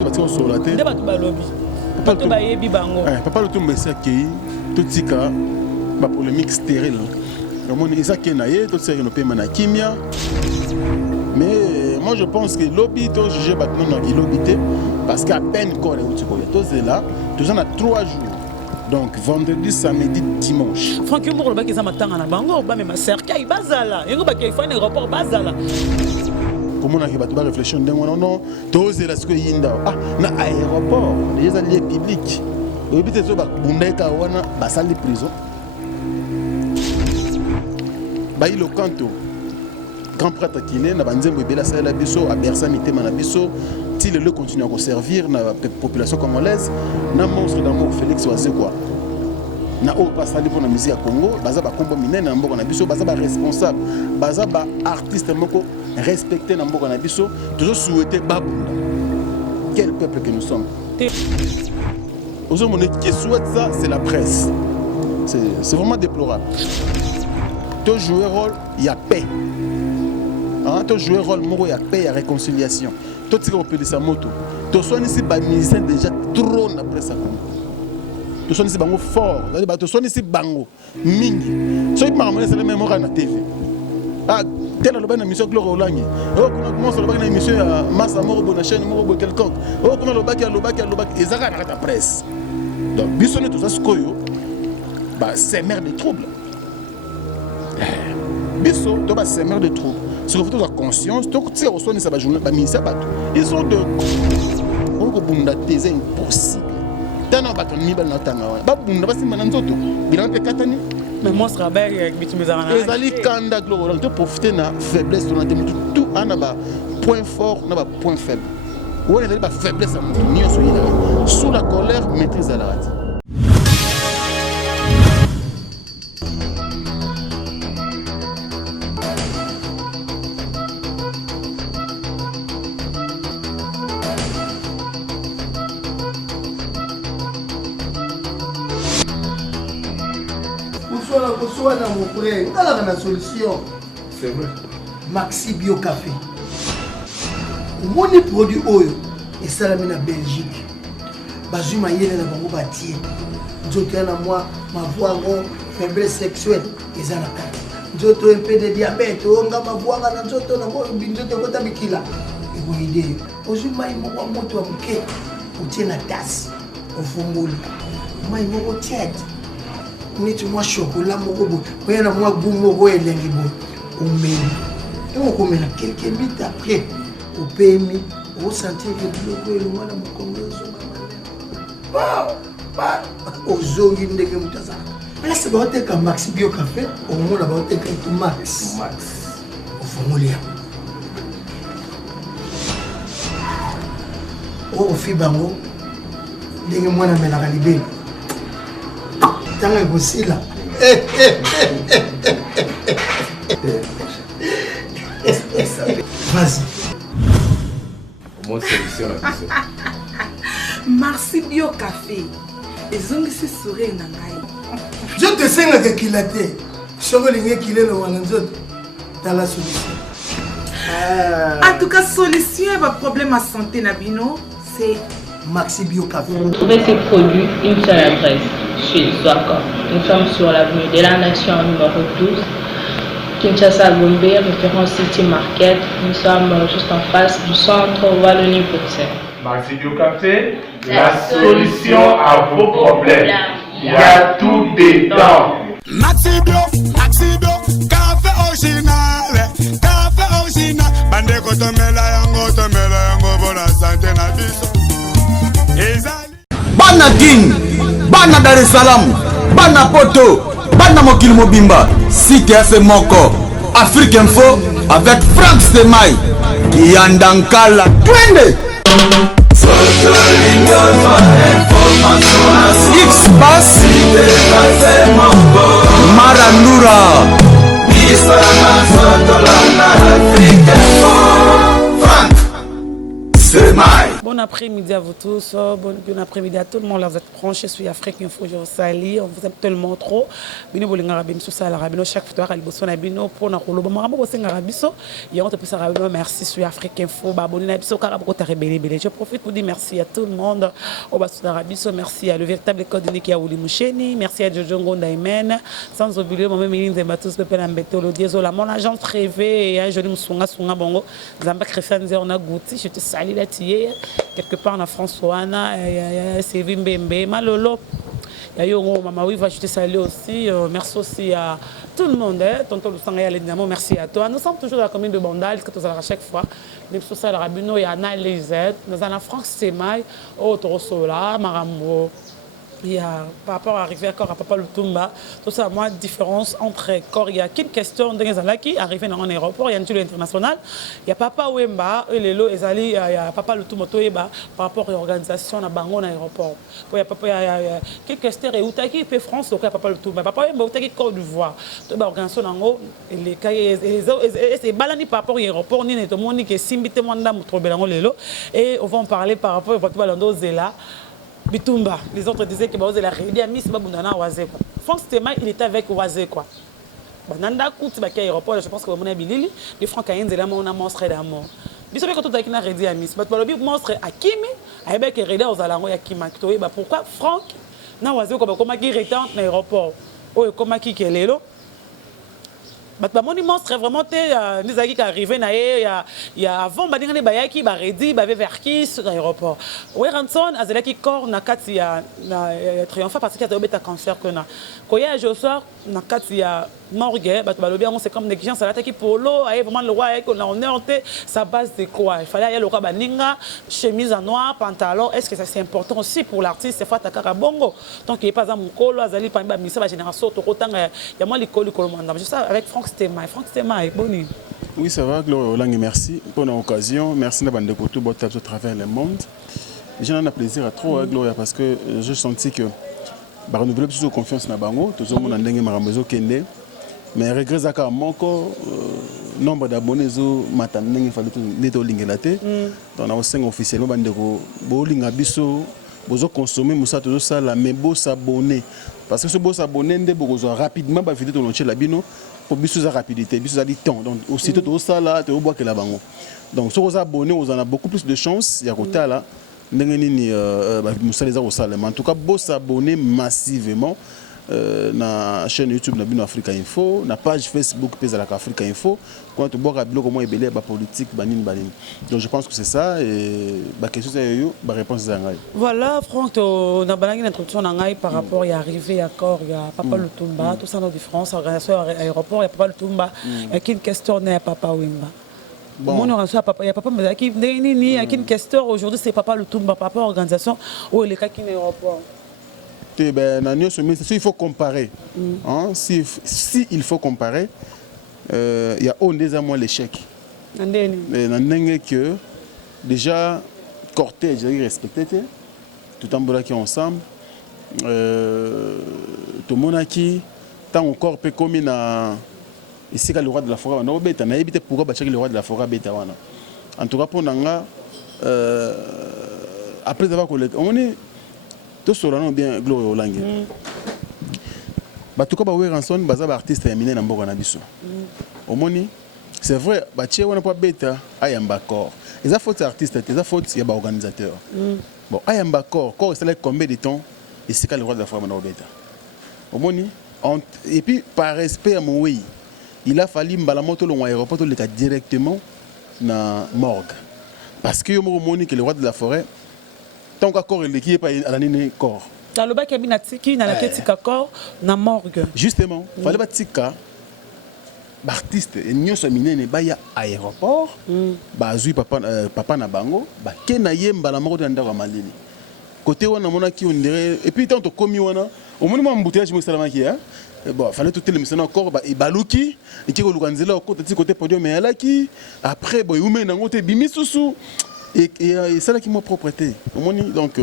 Papa le tombe ça qui tout tika ba polémique stérile. Comme on ça qui naie tout ça no paiement na kimia. Mais moi je pense que lobby to juger maintenant na lobby parce qu'à peine corps et tout c'est là, tout en a 3 jours. Donc vendredi, samedi, dimanche. Franck Mbour le baki za matanga na bango ba même cercueil bazala. Yengo baki il faut un aéroport bazala. Comment on a réfléchir non tous c'est là ce que yinda ah na aéroport les lieux publics et puis c'est ba bundeka wana ba salle de prison ba ilo kanto grand prêtre qui est na banzembo bela sala biso a bersa mitema na biso ti le continue à servir na population congolaise na monstre d'amour Félix Oise quoi na o pasali pour la musique à Congo baza ba kombo minene na mboka na biso baza ba responsable baza ba artiste moko respecter na mboka na biso toujours souhaiter babunda quel peuple que nous sommes aujourd'hui qui souhaite ça c'est la presse c'est vraiment déplorable to jouer rôle il y a paix hein to jouer rôle moko il y a paix il y a réconciliation to tika opeli sa moto to soin ici ba musiciens déjà trop na presse à Congo to soin ici bango fort to soin ici bango mingi so ipa c'est le même ora na TV ah tel le ban émission Gloire Olangi oh kuna commence le ban émission ya Massa Morobo na chaîne Morobo quelconque oh kuna le baki ezaka na presse donc bisone tout ça ce koyo bah c'est mère de trouble biso to ba c'est mère de trouble sur votre conscience to tire au son ça ba journée ba ministère bato ils ont de on ko bunda c'est impossible tana bato ni ba na tanga ba bunda ba simana nzoto bilan pe katani. Mais moi, je travaille avec Bitumizarana. Les alliés Kanda Global, on peut profiter de la faiblesse, tout en a point fort, on a point faible. Où est la faiblesse à mon sous la colère, maîtrise à la radio. Mon frère, on a la solution. C'est vrai. Maxi Bio Café. Mon produit oyo et ça la mène à Belgique. Bazuma yele na bango batie. Nzoto na moi ma voix en faiblesse sexuelle et ça la carte. Nzoto un peu de diabète, on nga ma voix na nzoto na mo binzoto kota bikila. Et vous idée. Ozuma imo wa moto amuke. Otie na tasse. Ofungoli. Moi imo tiède. Niti moi chocolat moko bo oyana moi goût moko elengi bo omeli et on commet quelques minutes après au PMI on sentir que biloko elongwa na mokongo ezonga ba ozongi ndenge mutaza là c'est ba teka Maxi Bio Café au moment là ba teka tout max au fongolia o fi bango ndenge mwana melaka libeli tanga aussi là. Vas-y. Au moins solution la question. Maxi Bio Café. Les ongles se sourient na ngai. Je te sais que qu'il a été. Choko linge qu'il est le wananzot. Dans la solution. En tout cas, solution à problème à santé nabino, c'est Maxi Bio Café. Vous trouvez ces produits, une seule adresse, chez Swakop. Nous sommes sur l'avenue de la Nation numéro 12, Kinshasa Gombe, référence City Market. Nous sommes juste en face du centre Wallonie-Bruxelles. Maxi Bio Café, la solution à vos problèmes. Il y a tout dedans. Maxi Bio Café original, bande kotomela yango bona santé na biso. Bana Guine, Bana Dar es Salaam, Bana Poto, Bana Mokil Mobimba, Site Asse Moko, Afrique Info avec Franck Semaï, Yandankala, Twende. X-Bass, Marandura, Franck Semaï. Bon après après-midi à vous tous. Bon après-midi à tout le monde. Là, vous êtes branchés sur Afrique Info. Je vous salue. On vous aime tellement trop. Bino bolinga rabino sous ça la rabino chaque fois à liboso na bino pour na koloba marabo bosenga rabiso. Et on te peut ça rabino merci sur Afrique Info. Ba boni na biso karabo ta rebelle belle. Je profite pour dire merci à tout le monde. Au bas sur rabiso merci à le véritable code qui a Wuli Musheni. Merci à Jojo Ngonda Imen. Sans oublier moi même Ilinze Matus Pepe na Mbetolo Diezola mon agent rêvé et un joli musunga sunga bongo. Zamba Christian on a goûté. Je te salue là tié quelque part en France Oana c'est Vimbembe Malolo. Maman, oui, je te salue aussi. Merci aussi à tout le monde. Tonton Lusanga Lédinamo, merci à toi. Nous sommes toujours dans la commune de Bandal, que tu as à chaque fois. Nous sommes à la Rabino, il y a Anna Lizette. Nous sommes en France, c'est Maï, Otorosola, Marambo. Il y a, par rapport à arriver encore à Papa Lutumba, tout ça, moi, différence entre corps. Il y a qu'une question qui arrive dans un aéroport, il y a une tuile internationale. Il y a Papa Wemba, il y a Papa Lutumba, par rapport à l'organisation dans Bango dans l'aéroport. Il y a quelques questions, il y a France, il y a Papa Lutumba. Papa Wemba, il y a Côte d'Ivoire. L'organisation dans l'eau, c'est balani par rapport à l'aéroport, ni tout le monde qui est simbité, et on va en parler par rapport à Papa Lutumba. Bitumba. Les autres disaient que la réalité à Miss Babundana Oazé. Franck Stéma, il était avec Oazé quoi. Bananda Kouti Baki aéroport, je pense que mon Bilili, les Franck Ayen, c'est un monstre d'amour. Ils sont quand on a une réalité à Miss. Mais le monstre Akimi, avec les rédits aux alarmes Akima. Pourquoi Franck n'a Oazé comme qui rétend dans l'aéroport? Oh, comme qui est là? Mon monstre vraiment des amis qui arrivaient il y a avant badingane bayaki baredi bave vers qui sur l'aéroport. Weranson azela qui corps na kati ya triomphe parce qu'il y a des cancer que na. Koya je sors na kati ya morgue bato balobi on c'est comme négligence la qui polo ay vraiment le roi qu'on a honte sa base de quoi? Il fallait y le roi baninga chemise en noir pantalon. Est-ce que ça c'est important aussi pour l'artiste c'est fata kaka bongo. Donc il est pas à mon colo azali pa misa ba génération to kotanga ya moi l'école kolomanda. Je sais avec Franck Stéma, bonne. Oui, ça va, Gloria Olang, merci pour l'occasion. Merci de bande tout à travers le monde. J'en ai plaisir à trop, Gloria, parce que je senti que bah, renouveler plus de confiance dans Bango, tout le monde a dengue marambezo kende. Mais regret à mon corps, nombre d'abonnés matin il fallait tout netto lingelate. Donc on a 5 officiellement bande ko bowling abiso, bozo consommer musa tout ça la mais beau s'abonner. Parce que ce beau s'abonner ndé bozo rapidement ba vidéo to la bino. Pour plus de rapidité, plus de temps. Donc, aussitôt tout ça là, tu vois que là bango. Donc, si vous abonnez, vous en avez beaucoup plus de chances. Il y a côté là, en tout cas, vous s'abonner massivement na chaîne YouTube na Bino Africa Info, na page Facebook Pesa Africa Info. Quand tu vois comment il y a politique, banin. Donc, je pense que c'est ça. Et la question c'est la réponse c'est ça. Voilà, Franck, on a une introduction par rapport à arriver à corps, il y a Papa Lutumba, tout ça nos différences, organisation aéroport, il y a Papa Lutumba, il y a une question à Papa Wemba. Bon. Il y a Papa qui il y a une question aujourd'hui, c'est Papa Lutumba, Papa organisation, où il est à l'aéroport. Il faut comparer. Si il faut comparer, il y a au déjà moins l'échec. Que déjà cortège respecté, tout en bras qui ensemble, tout le monde qui tant encore peut comme ici le roi de la forêt, on a évité pourquoi le roi de la forêt en tout cas pour Nanga, après avoir collé, on est tout sur bien Gloria Olang. En tout cas, Weranson, bazar artiste éminé dans Boga Nabiso. Omoni, c'est vrai, bâtir on n'a pas bêta, ayamba corps. Les fautes artistes, les fautes il y a organisateur. Bon, ayamba corps c'est combien de temps et c'est le roi de la forêt dans bêta. Omoni, et puis par respect à mon oui, il a fallu mbalamoto le aéroport le cas directement na morgue. Parce que Omoni que le roi de la forêt tant qu'accord il est pas à la nini corps. Dans le bac qui n'a la ketika corps na morgue. Justement, fallait pas tika artiste et nous sommes minés baya aéroport. Bazui papa na bango, ba kena yemba la mort d'andara malini. Côté on a mona qui on dirait et puis tant que commis on a au moment embouteillage me salama qui hein. Bon, fallait tout les missions encore ba baluki et qui organiser là côté podium mais là qui après boy ou mais nango te bimisusu. Et ça là qui m'a propreté. Donc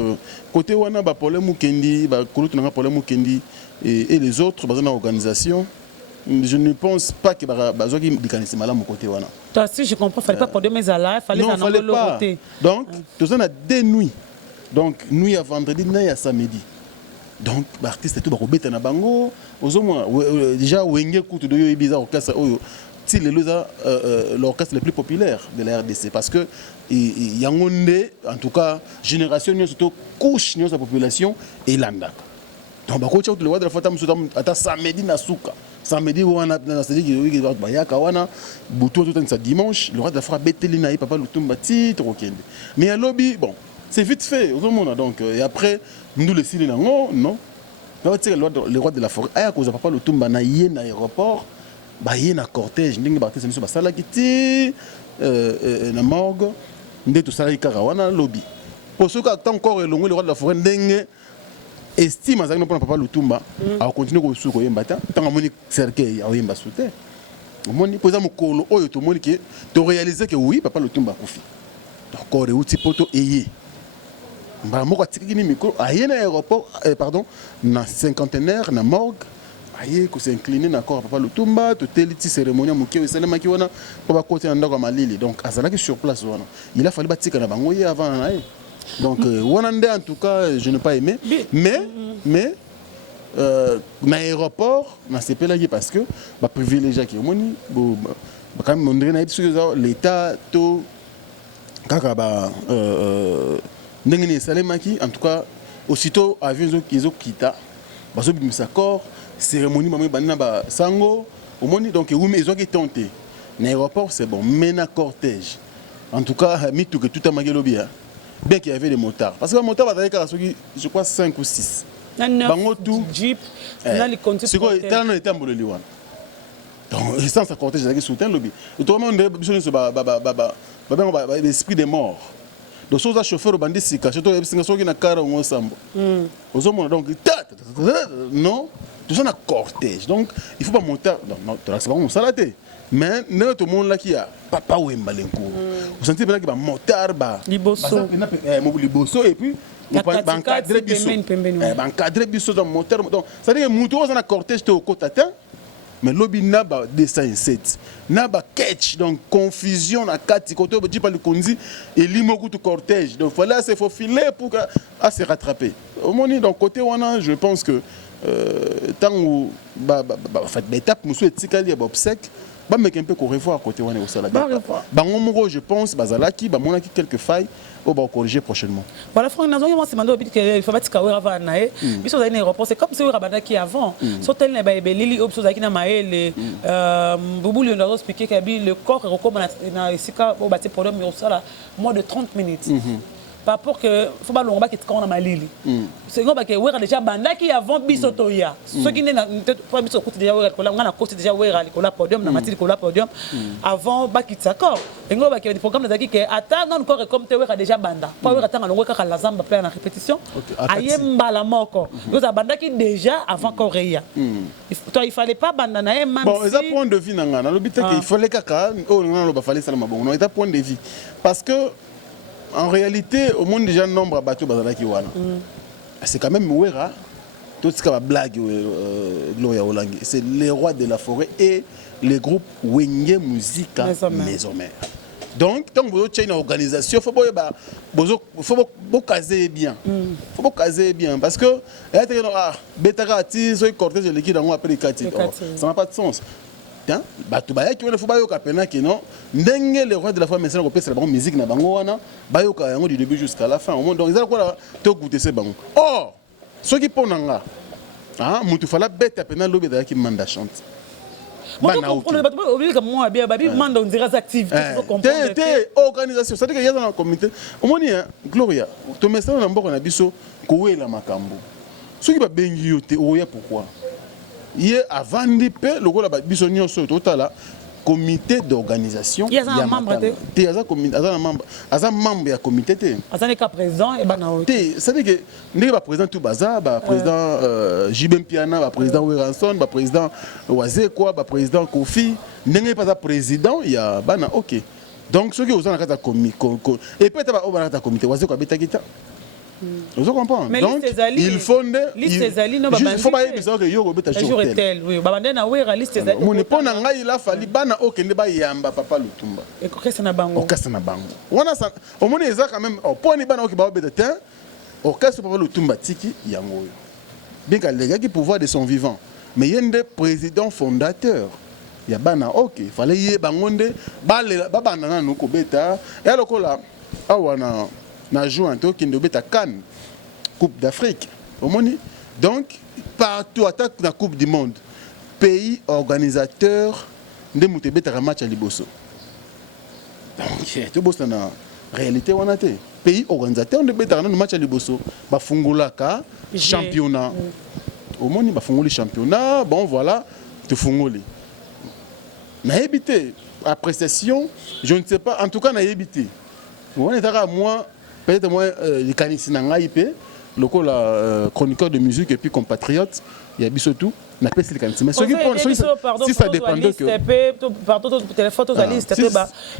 côté wana ba problème Mukendi, ba kolutu na problème Mukendi et les autres dans une organisation je ne pense pas que bazoki mécanisme là mon côté wana. Toi si je comprends, fallait pas pour mes là, fallait non, fallait pas. Donc tout ça on a deux nuits. Donc nuit à vendredi, nuit à samedi. Donc l'artiste tout ba kobeta na bango, ozomona déjà wenge kutu do yo ibiza orchestre oyo. C'est l'orchestre le plus populaire de la RDC parce que il y a en tout cas génération surtout couche de sa population et l'anda. Donc bah quand le roi de la fête à samedi na souka samedi on a c'est-à-dire que va yaka wana buto tout ça dimanche le roi de la fête beteli na papa lutumba titre okende. Mais à lobby bon c'est vite fait au monde donc et après nous le signe non le roi de la forêt à cause papa lutumba na yé na aéroport baye na cortège ndenge batese miso basala kiti na morgue ndé tout ça kaka wana lobby pour ceux qui attendent encore le roi de la forêt ndenge estime azali no papa Lutumba a continuer ko suko yemba ta tanga moni cercueil a yemba souté moni poza mokolo oyo to moni que to réaliser que oui papa Lutumba kufi encore outi poto eye mbala moko atiki ni micro aye na aéroport pardon na cinquantenaire na morgue aye ko s'incliner na corps papa Lutumba to teliti cérémonie moké esalema ki wana po ba côté na ndako malili donc azalaki sur place wana il a fallu batika na bango ye avant na ye donc wanande en tout cas je n'ai pas aimé mais na aéroport na sepelaki parce que ba privilégié ki omoni quand même on dirait na biso l'état to kaka ba ndenge ni salemaki en tout cas aussitôt avion kizo kita bazo bimisa corps cérémonie maman banina ba sango omoni donc oui mais ils ont tenté na aéroport c'est bon mais na cortège en tout cas mitu que tout a magelo bien bien qu'il y avait des motards parce que les motards je crois 5 ou 6 bango tout jeep na li compte c'est quoi tellement était amboleli wana donc sans sa cortège avec soutien lobby autrement on dirait l'esprit des morts donc ça chauffeur bandi sika surtout singa soki na car on sambo ozomona donc non tout ça na cortège donc il faut pas monter non tu c'est pas on salaté mais tout le monde là qui a papa Wemba lenko vous sentez bien que ba motard ba liboso liboso et puis encadrer biso dans moteur donc ça veut dire que muto na cortège te au côté mais lobby na ba dessin set na ba catch donc confusion na kati côté dit pas le konzi et limoku tout cortège donc voilà c'est faut filer pour à se rattraper au moni donc côté wana je pense que tant ou fait étape monsieur etikali ya obsèque ba mec un peu qu'on revoit à côté wana au salade bango moko je pense bazalaki ba monaki quelques failles au ba corriger prochainement voilà frère nazo moi c'est mando que il faut pas tika wera va nae biso za aéroport c'est comme si wera bandaki avant so tel na ba ebelili opso za kina maele bubuli on a expliqué que le corps recommande na sika bo ba te problème au sala moins de 30 minutes par rapport que faut pas longa qui quand on a malili c'est comme que wera déjà bandaki avant biso toya ce qui n'est pas biso côté déjà wera kola ngana côté déjà wera kola podium na matili kola podium avant ba qui d'accord et ngoma que le programme zaki que attends encore comme te wera déjà banda pas wera tanga longa kaka la zamba plein en répétition ayemba la moko vous a bandaki déjà avant korea il fallait pas banda na même bon ça point de vue nanga le but que il fallait kaka oh ngana lo ba fallait ça ma bon non ça point de vue parce que en réalité, au monde déjà nombre à bateau bazalaki wana. C'est quand même Wera, tout ce qui va blague Gloria Olangi. C'est les rois de la forêt et les groupes Wenge Musica Maison Mère. Donc, tant que vous avez une organisation, il faut caser bien. Il faut caser bien parce que Betara Ati, cortège de l'équipe après ça n'a pas de sens. Bato bayaki wana faut bayoka pena que non ndenge le roi de la femme maintenant repère la musique na bango wana bayoka yango du début jusqu'à la fin au monde donc ils ont quoi te goûter ces bango oh ce qui ponanga mutu fala bête pena lobe daki manda chante bana oublier que moi bien babi manda on dirait activité faut comprendre organisation c'est à dire qu'il y a dans le comité au monde Gloria to message na mboko na biso ko wela makambo ce qui ba bengi yote oya pourquoi hier avant d'épée le rôle biso nyonso total comité d'organisation il y a un membre il y a un membre ya comité te azane ka président et bana te c'est que ndenge ba président tout baza ba président Jibem Piana ba président Weranson ba président Waze quoi ba président Kofi ndenge pas président il y a bana OK donc ceux qui osana kata comité et peut-être ba obana kata comité Waze quoi betakita Vous comprenez? Mais donc il faut pas que yo robeta jour tel oui babande na wera liste ezali mon pas na ngai la fali bana okende ba yamba papa lutumba et kokesa na bango wana sa omoni eza quand même poni bana oki ba obeta te okasa papa lutumba tiki yango bien que les gars qui pouvoir de son vivant mais yende président fondateur ya bana ok fallait y bangonde balela babanda na nuko beta et lokola awana na juin to kinde beta Cannes Coupe d'Afrique au moni donc partout attaque la Coupe du monde pays organisateur de muté beta match à liboso donc to bossa na réalité wana te pays organisateur de beta na match à liboso ba fungulaka championnat au moni ba funguli championnat bon voilà te funguli na évité appréciation je ne sais pas en tout cas na évité on est à moi peut-être moi les canisina ngaipé le chroniqueur de musique et puis compatriote il y a bisotou na pèse les canisina si ça dépendait que pardon téléphone aux listes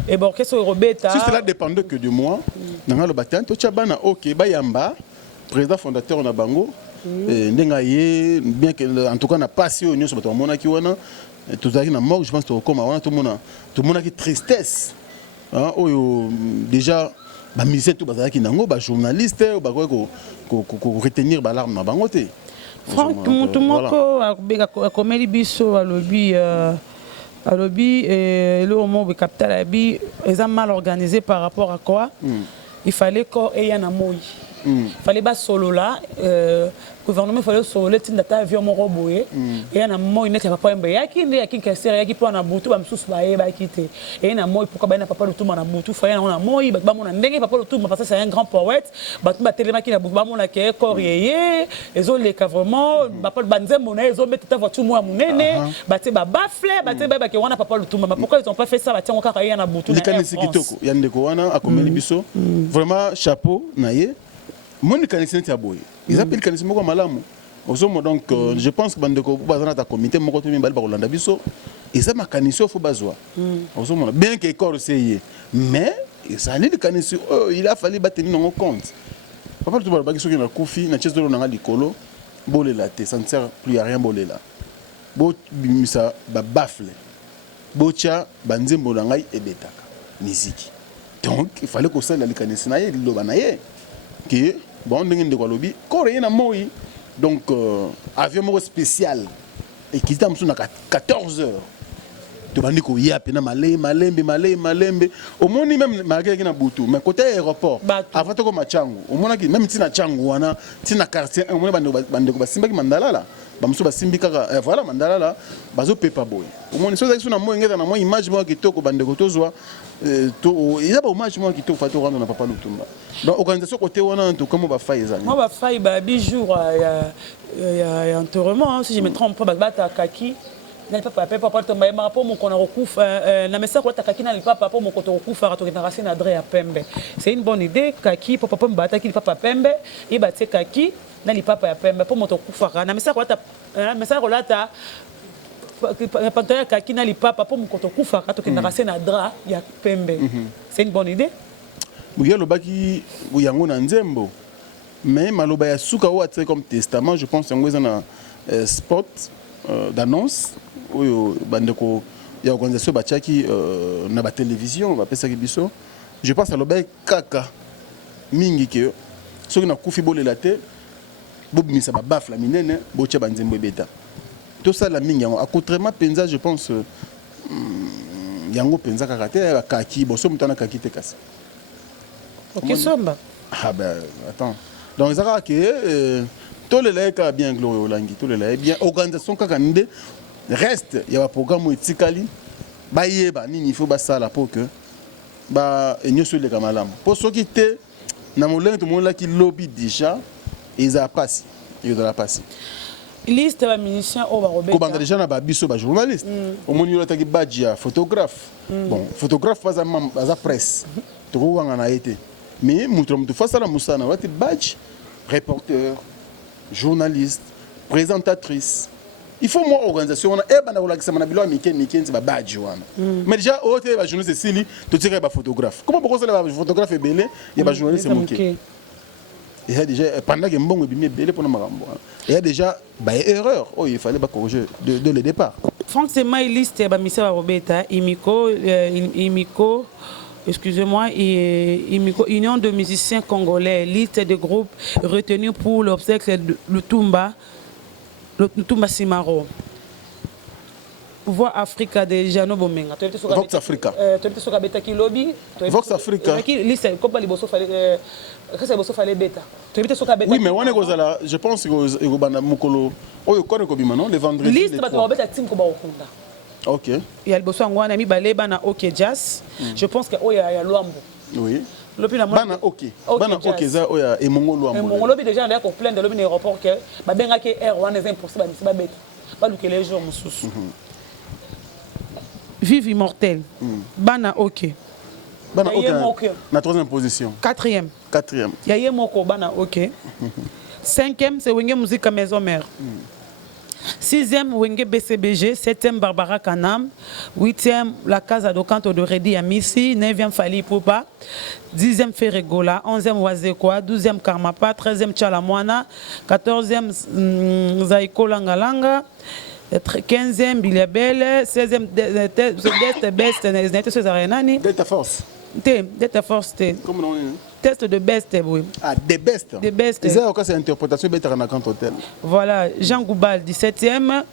et bon qu'est-ce que robeta si cela dépendait que de moi na le batan to chabana OK bayamba président fondateur na bango ndenga ye bien que en tout cas na passé au sur bato mona ki wana tout ça na mort je pense que comme wana tout le monde qui tristesse hein déjà ba misé tout bazaki nango ba journaliste ba ko retenir ba larme na bango te Franck tout moko akobeka komeli biso alobi le mot capital abi est mal organisé par rapport à quoi il fallait qu'il y ait un moyi il fallait pas solo là gouvernement fallait solo le tin data avion moko boye et un moyi net papa mbe yaki ndi yaki kasser yaki po na butu ba msusu ba ye ba kité et na moyi pourquoi ba na papa lutuma na butu fallait na moyi ba mona ndenge papa lutuma parce que c'est un grand poète ba telema ki na butu ba mona ke korrier ezo le vraiment papa banzembo na ezo mettre voiture moi munene ba te ba bafle ba te ba ke wana papa lutuma pourquoi ils ont pas fait ça ba tiens encore ya na butu na kitoko ya ndeko wana akomeli biso vraiment chapeau na ye mon mécanicien tiaboy ils appellent mécanicien moko malamu osomo donc je pense que bandeko bazana ta comité moko to mimbali ba kolanda biso eza mécanicien faut bazwa osomo bien que corps c'est mais ça allait le mécanicien il a fallu battre non compte papa tout ba kiso ki na kufi na chezo na likolo bolela te ça ne sert plus à rien bolela bo bimisa ba bafle bocha banzembo na ngai ebetaka musique donc il fallait que ça la mécanicien na ye loba na ye que bon ndenge ko lobi coré na moi donc avion moko spécial et qui était na 14 heures to bandi ko yape na malembe au moni même malgré na butu mais côté aéroport avant to ko machangu au mona ki même tina changu wana tina quartier au moni bandi ko basimba ki mandala la bamuso basimbi kaka voilà mandala la bazo pepa boy au moni so za na moi ngeza na moi image mo kitoko bandi ko tozwa to il y a pas image mo kitoko fato rendre na papa lutumba donc organisation côté wana en tout cas mo ba faille ezali moi ba faille ba bijour ya enterrement si je me trompe pas ba kaki na papa papa tomba ma po mon kona rokufa na message ko takaki na papa po mon koto rokufa to na racine adré ya pembe c'est une bonne idée kaki papa mbata ki papa pembe et ba tse kaki na li papa ya pembe po moto kufa na message ko lata pantalon kaki na li papa po mon koto kufa to na racine adra ya pembe c'est une bonne idée buya lobaki buyango na nzembo mais maloba ya suka wa tse comme testament je pense yango na spot d'annonce oyo bandeko ya organisation bachaki na ba télévision ba pesa ki biso je pense à lobay kaka mingi ke soki na kufi bolela te bobimisa ba bafla minene bocha banzembo beta tout ça la mingi yango accoutrement penza je pense yango penza kaka te kaki boso mutana kaki te kasi OK somba ah ben attends donc ça que tout le laïka bien glorieux olangi tout le laïka bien organisation kaka nde reste il y a un programme etikali ba yeba nini il faut ba sala pour que ba nyoso le kamalam pour ceux qui étaient na molenge tout le monde là qui lobby déjà ils a passé ils ont passé liste ba musicien au ba robeta ko banda déjà na ba biso ba journaliste au monde yo taki badja photographe bon photographe pas à presse to ko wanga na été mais mutu mutu face à la musana wati badge reporter journaliste présentatrice il faut moi organisation on a bana olakisa mana bilo mikenzi ba badge wana mais déjà autre ba journaliste sili to tire ba photographe comment pourquoi ça ba photographe belé il y a ba journaliste moké Il y a déjà, pendant que Mbongo est bien pour il y a déjà erreur. Oh, il fallait pas corriger de le départ. Franck, c'est ma liste, Missa Robeta, Imiko, excusez-moi, Union de musiciens congolais, liste de groupes retenus pour l'obstacle de Lutumba Simaro. Voix Africa de Jano Bomenga. Vox Africa. Vox Africa. Oui, mais je pense que le vendredi. Liste ok. Il y a le bosso en ami baleba na OK Jazz. Je pense que il y a Luambo. Oui. Bana OK. Bana OK za oya et Mongo Luambo. Mongo lobi déjà on plein de lobi aéroport que ba benga ke air 1 20% ba beta. Ba luke les jours mususu. Vive immortel. Bana OK. Bana OK. Na troisième position. Quatrième. Il y a Moko Bana OK. Cinquième, c'est Wenge Musique Maison Mère. Sixième, Wenge BCBG. Septième, Barbara Kanam. Huitième, La Casa do Canto de Redi Amissi. Neuvième, Fali Poupa. Dixième, Ferregola. Onzième, Wazekwa. Douzième, Karmapa. Treizième, Tchalamwana. Quatorzième, Zaiko Langalanga. 15e, Biliabel. 16e, Delta Force. Delta Force. Comment on est? Test de best, oui. Ah, des best. Des best. C'est interprétation de Betaranakan Hotel. Voilà, Jean Goubal, 17e.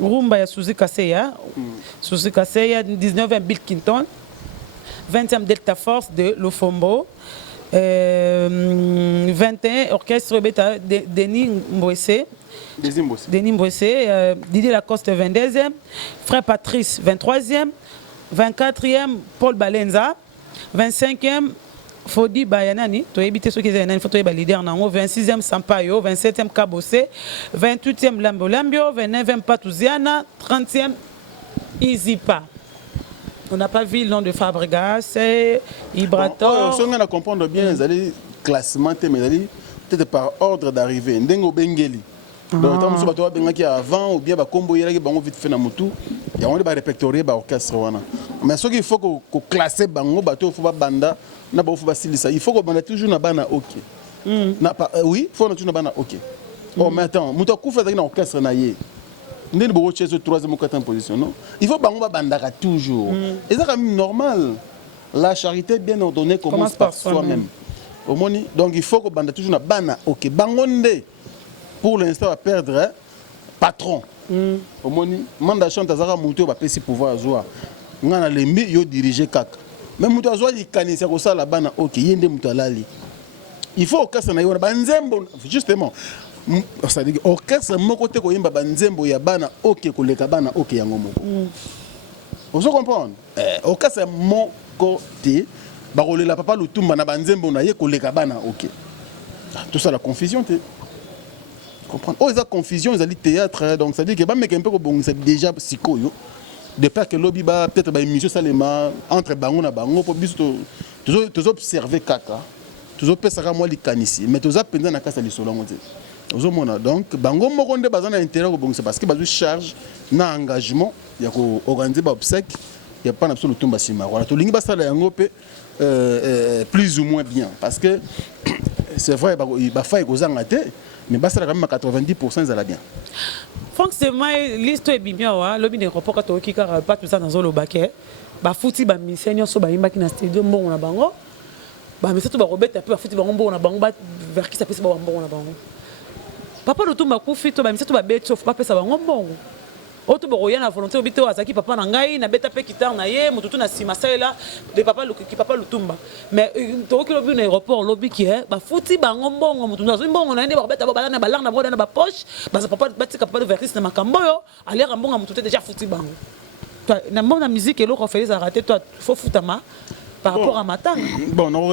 Rumba ya Suzy Kaseya. Suzy Kaseya, 19e, Bill Clinton. 20e, Delta Force de Lofombo. 21, Orchestre Beta Denis Mbouessé. Denis Mbouessé. Didier Lacoste, 22e. Frère Patrice, 23e. 24e, Paul Balenza. 25e, Fodi Bayanani, tu as habité ceux qui sont leader. 26e, Sampaio. 27e, Kabose. 28e, Lambo Lambio. 29e, Patouziana. 30e, Izipa. On n'a pas vu le nom de Fabregas, Ibrator. Si on a comprendre bien, ils allaient classement, mais ils peut-être par ordre d'arrivée. Ndengo Bengeli. Donc, tant que avant ou bien combo il y a vite fait na mutu, il y a on va répertorier ba orchestre wana. Mais ce qu'il faut que classer bango bateau faut pas banda na ba faut pas silisa. Il faut que banda toujours na bana OK. Na pas oui, faut na toujours na bana OK. Oh mais attends, mutu kufa na orchestre na ye. Ndeni bo chez 3e ou 4e position non. Il faut bango banda toujours. Et ça quand même normal. La charité bien ordonnée commence par soi-même. Au moni donc il faut que banda toujours na bana OK. Bangonde pour l'instant, on va perdre patron. Au moni, mandat chante azara muto ba pesi pouvoir joie. Ngana lembi yo diriger kaka. Mais muto azwa likanisa ko sala bana OK, yende muto alali. Il faut orchestre na yo banzembo justement. Ça dit orchestre moko te ko yimba banzembo ya bana OK ko leka bana OK yango moko. Vous comprenez? Orchestre moko te ba kolela papa lutumba na banzembo na ye ko leka bana OK. Tout ça la confusion te. Comprendre. Oh, ils ont confusion, ils ont dit théâtre, donc ça dit que un peu bon, c'est déjà psycho. De peur que lobby ba peut-être ba émission salema entre bango na bango pour bis tous observer kaka. Tous observer moi li kanisi, mais tous apenda na kasa li solongo te. Ozo mona donc bango moko nde bazana intérêt ko bon c'est parce que bazu charge na engagement ya ko organiser ba obsèque, il y a pas absolument tumba sima. Voilà, to lingi ba sala yango pe plus ou moins bien parce que c'est vrai il ba faille ko zanga te. Mais bah, ça quand même à 90% ça va bien. Franck, c'est ma liste est bien, l'objet des rapports quand on a pas tout ça dans le baquet. Bah, fouti, bah, missionnaire, so, bah, il m'a qui n'a stadium, bon, on a bango. Bah, mais c'est tout, bah, Robert, un peu, fouti, bah, on a bango, bah, vers qui ça peut se voir, bon, on a bango. Papa, le tout, bah, koufi, bah, mais c'est tout, bah, bête, sauf pas, ça va, bon. Auto boroya na volonté obito azaki papa na ngai na beta pe kitar na ye mututu na simasela de papa ki papa lutumba mais to ki lobi na aéroport lobi ki ba futi bango mbongo mututu na mbongo na ndé ba beta ba na ba na ba na ba poche ba papa batika papa de vertis na makambo yo aller mbongo mututu déjà futi bango toi na mbongo musique et l'autre fait ça raté toi faut futama par rapport à Matang. Bon, on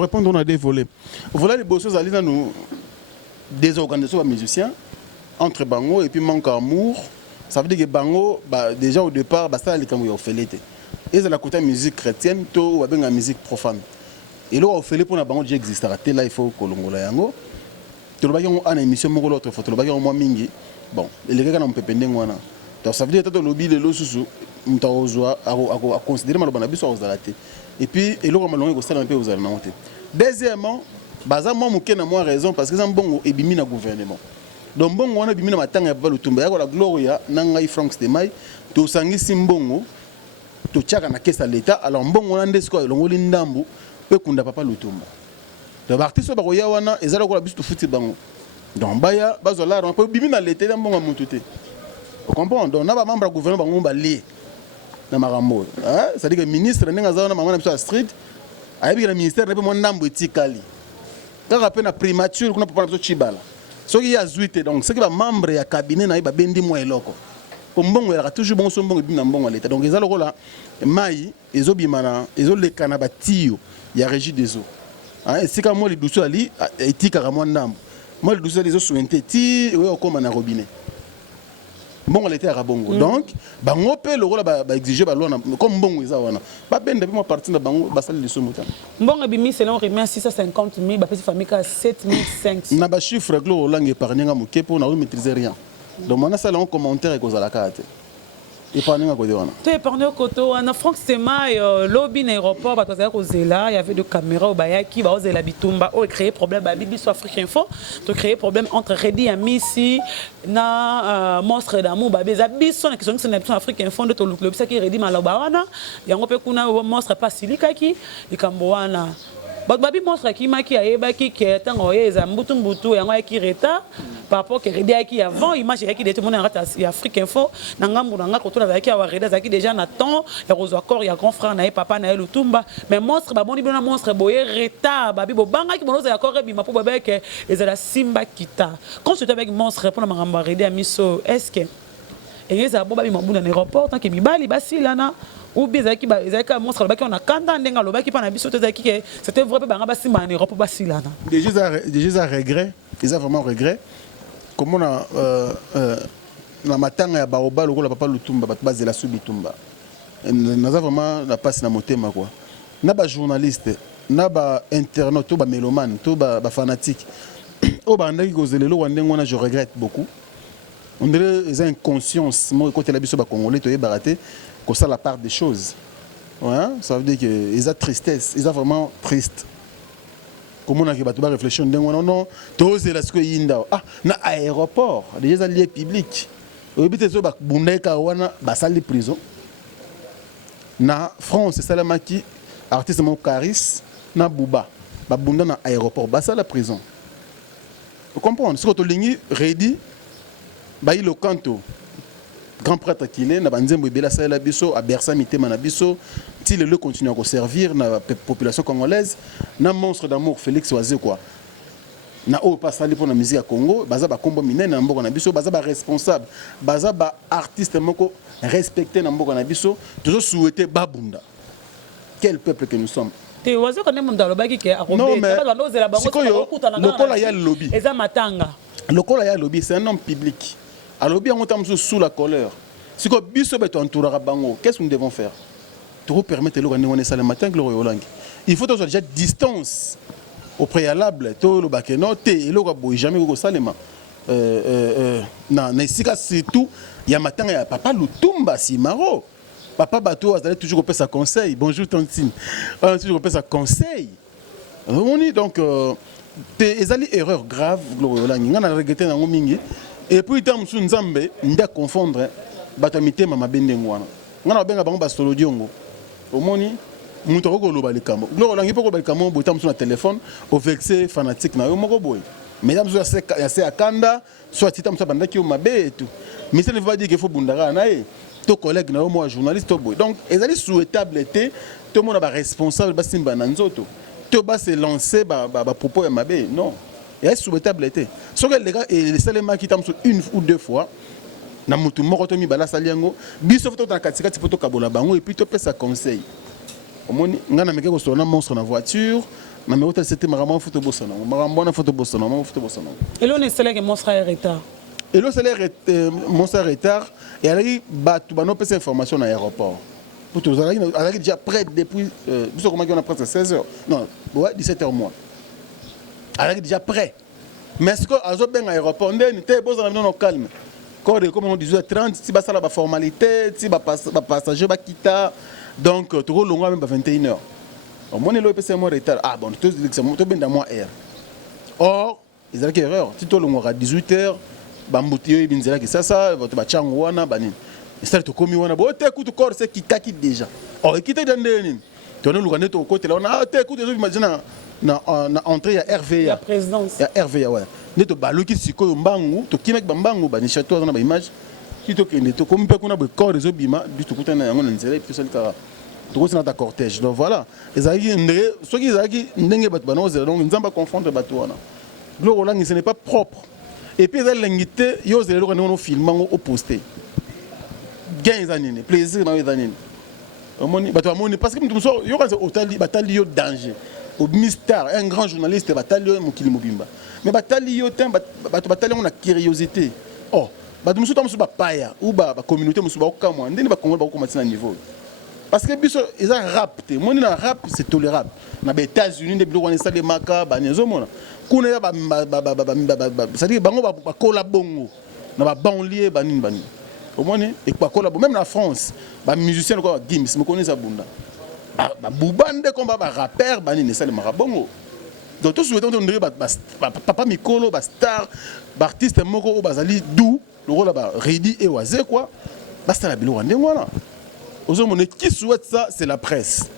répond on a des volets. Voilà les bossos ali na nous des organisations de musiciens entre bango et puis manque amour. Ça veut dire que Bango, bah, déjà au départ, bah, ça, les camoufles ont fait l'été. Et c'est la côté musique chrétienne, tout ou bien la musique profane. Et là, on fait les pour la Bango, j'ai existé. Là, il faut que l'on ait yango. Tout le monde a une émission, mais l'autre fois, tout le monde a un mois mingi. Bon, les gars, on peut peindre. Donc ça veut dire que le lobby de l'eau sous à considérer que on a besoin de et puis, et là, on a un peu aux Deuxièmement, baza moi moke na moi raison parce que ça mbongo ebimi na gouvernement donc mbongo wana ebimi na matanga ya Papa Lutumba ya la Gloria na ngai Frank Stemai to sangisi mbongo to tchaka na caisse à l'état alors mbongo wana ndesko elongoli ndambu pe kunda Papa Lutumba donc artiste ba koya wana ezala ko la biso to futi bango donc baya bazola ron pe ebimi na l'état na mbongo mututé vous comprenez donc na ba membre gouvernement bango ba lié na makambo hein ça dit que ministre nenga za wana mama na biso à street ayebi na ministère na pe mo ndambu etikali kaka pe na primature kuna papa na biso chibala soki ya zuite donc c'est que ba membre ya cabinet na ba bendi mo eloko mbongo ya toujours bon so mbongo bina mbongo l'état donc ezalo ko la mai ezobima na ezoleka na batio ya régie des eaux hein esika mo li duso ali etika ka mo ndambu mo li duso ali zo souente ti we okoma na robinet mbongo l'état ya bongo donc bango pe le rôle ba exiger ba loi comme mbongo eza wana ba benda pe mo parti na bango ba sali liso mutana mbongo bimi selon remet 650 000 ba pesi famille ka 7500 na ba chiffre glo langue épargner nga moké pour na maîtriser rien donc on a ça là un commentaire et cause à la carte épargner nga côté wana tu épargner côté wana Frank Stemai lobby na aéroport ba toza ko zela il y avait de caméras au bayaki ba ozela bitumba o créer problème ba bibi so Afrique Info to créer problème entre Redi et Missy na monstre d'amour ba beza biso na question na Afrique Info de to le bisa ki Redi maloba wana yango pe kuna monstre pas silikaki likambo wana babi monstre qui maki ayebaki ke tango yeza mbutu yango yaki reta par rapport que Redi qui avant image qui était mon en Afrique Info na ngambu na ngako to na zaki wa Redi zaki déjà na temps ya rozo accord ya grand frère na papa na Lutumba mais monstre ba boni bona monstre boye reta babi bo banga ki bonoza accord bima po babe ke ezala simba kita quand tu avec monstre pour na ngamba Redi a miso est-ce que ezala bo babi mabuna na aéroport tant que mibali basilana ou bien ezaki monstre lobaki on a kanda ndenga lobaki pa na biso to zaki que c'était vrai pe banga basimba en Europe basilana déjà regret ils ont vraiment regret comment na matanga ya baoba lokola Papa Lutumba bat bazela subitumba naza vraiment la passe na motema quoi na ba journaliste na ba internaute to ba mélomane to ba fanatique o ba ndaki kozelelo wandengo na je regrette beaucoup on dirait ils ont une conscience moi côté la biso ba congolais to yebaraté que ça la part des choses ouais ça veut dire que ils ont tristesse ils ont vraiment triste comment on a réfléchir non tous la ce que yinda ah na aéroport déjà lieu public obité so ba bundeka wana ba salle de prison na France salamaki artiste mon Caris na Bouba ba bunda na aéroport ba salle prison vous comprenez ce que to lingi Redi ba ilo kanto grand prêtre kiné na banzembo ebela sala biso a bersa mitema na biso ti le continue à servir na population congolaise na monstre d'amour Félix Oazé quoi na o pasali pour la musique à Congo baza ba kombo minene na mboko na biso baza ba responsable baza ba artiste moko respecté na mboko na biso toujours souhaiter babunda quel peuple que nous sommes te wazo ko nemunda lobaki ke akobe ba ndo zela bango ko lokola ya lobby eza matanga lokola ya lobby c'est un homme public alors bien on est sous la colère si ko biso beto entourera bango qu'est-ce que nous devons faire pour permettre le rendre ça le matin que le royolangi il faut déjà distance au préalable to le bakeno te et le boy jamais ko salema na sika surtout ya matin ya Papa Lutumba Simaro papa bato azali toujours repasser sa conseil bonjour tantine toujours repasser sa conseil on est donc ezali erreur grave le royolangi ngana regretter na mingi. Et puis tant musu nzambe nda confondre bato mitema mabende ngwana ngana benga bango ba solo diongo omoni muto ko loba likambo gloro langi poko ba likambo bo tam sur téléphone au vexé fanatique na yo moko boy mesdames ya se akanda soit titam sa banda ki o mabe tout mais ça ne veut pas dire qu'il faut bundara na e to collègue na yo moi journaliste to boy donc ezali souhaitable té to mona ba responsable ba simba na nzoto to ba se lancer ba propos ya mabe non. Et est souhaitable été. Ce que les gars et les salema qui t'ont une ou deux fois, na mutu moko to mi bala saliango, biso photo dans katika ti photo kabola bango et puis to pe sa conseil. Omoni ngana meke ko sona monstre na voiture, na me hotel c'était marama photo bosana, marama na photo bosana, marama photo bosana. Et l'on est cela que monstre est retard. Et le salaire monstre retard et ali ba tu ba no pe information à l'aéroport. Pour tous ali déjà prêt depuis biso comment on a presque 16h. Non, ouais 17h moins. Alors déjà prêt. Mais est-ce que azo ben aéroport ndeni te boza na calme. Quand comme on 18h30 si ba sala ba formalité, si ba passager ba quitta donc to longa même ba 21h. Au moins le PC mo retard. Ah bon, to ben dans moi air. Or, ils avaient une erreur. Si tu as 18h, Bambouti, Binzela, qui ça, votre bachangoana, banin. Et ça, tu as commis un abo, tu écoutes corps, c'est qui t'a quitté déjà. Or, qui t'a donné, tu as le gagné au côté là, on a écouté, imagine, na entrée, il y a RVA. La présidence. Il y a RVA, ouais. Tu as balu qui s'y colle au bango, tu as mis bango, bani château, on a une image. Si tu as comme peu qu'on a le corps des obima, du tout, tu as un nzela, et puis c'est dans ta cortège. Donc voilà. Ceux qui n'ont pas de donc ils ne pas confondre les bateaux. Ce n'est pas propre. Et puis, ils ont un film au posté. Gain années, plaisir dans les années. Parce que il y a un danger. Au mystère, un grand journaliste, Mokili Mobimba. Mais il y a une curiosité. Oh, il y a une communauté, il y a un niveau. Parce que ils ont rap, moi na rap c'est tolérable. Na les États-Unis des bureaux on des maka ba nezo mona. Kuna ya ça dit bango ba kola bongo. Na ba banlieue ba nini bani. Au moins et ba kola même na France, ba musicien ko Gims, me connais ça bunda. Ba bubande comme ba rappeur ba nini ça le marabongo. Donc tout souhaitant on dirait papa Mikolo ba star, ba artiste moko bazali dou, le rôle ba ready et oisé quoi. Ba ça la bilo ande ngwana. Qui souhaite ça, c'est la presse.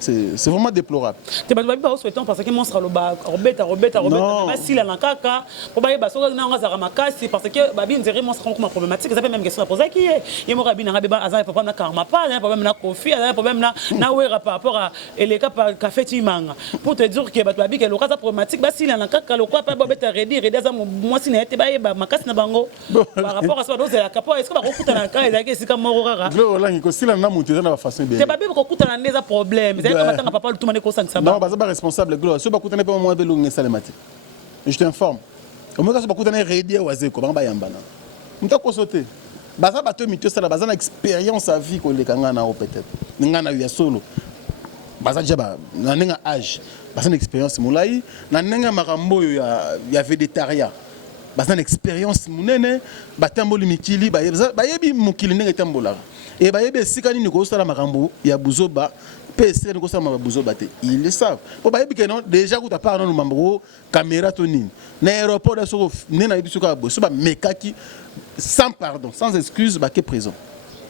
C'est vraiment déplorable. Tu vas pas souhaiter parce que mon sera le bas, Robert, pas si la nakaka, pour bailler basso na nga za makasi parce que babi nzere mon sera comme problématique, ça fait même question à poser qui est. Il m'aura bien ngabeba azan problème na karma pas, un problème na kofi, un problème na wera par rapport à les cas par café timanga. Pour te dire que babi que le cas problématique, ba si la nakaka le quoi pas bobeta ready za moi si na été bailler ba makasi na bango. Par rapport à ça dose la capo, est-ce que ba kokuta na ka ezaki sika moro rara. Glo la ngiko si la na muté na façon bien. C'est babi ko kokuta na ndeza problème. Papa tout le monde est non, parce que pas responsable Glo. Si ba koutana pas moi velo ngesa le matin. Je t'informe. Au moins que ba koutana ready oisé ko ba yambana. Mta ko sauter. Baza bato mito ça baza na expérience à vie ko le kanga na peut-être. Ngana ya solo. Baza jaba na nenga âge. Baza na expérience mulai na nenga makambo ya végétarien. Baza na expérience munene batamboli mikili ba yebi mukili nenga tambola. Et ba yebi sikani ni ko sala makambo ya buzoba. Ils le savent. Déjà, quand tu parles de mambo, caméra tonine, l'aéroport de Sorof, sans pardon, sans excuse, bah que présent.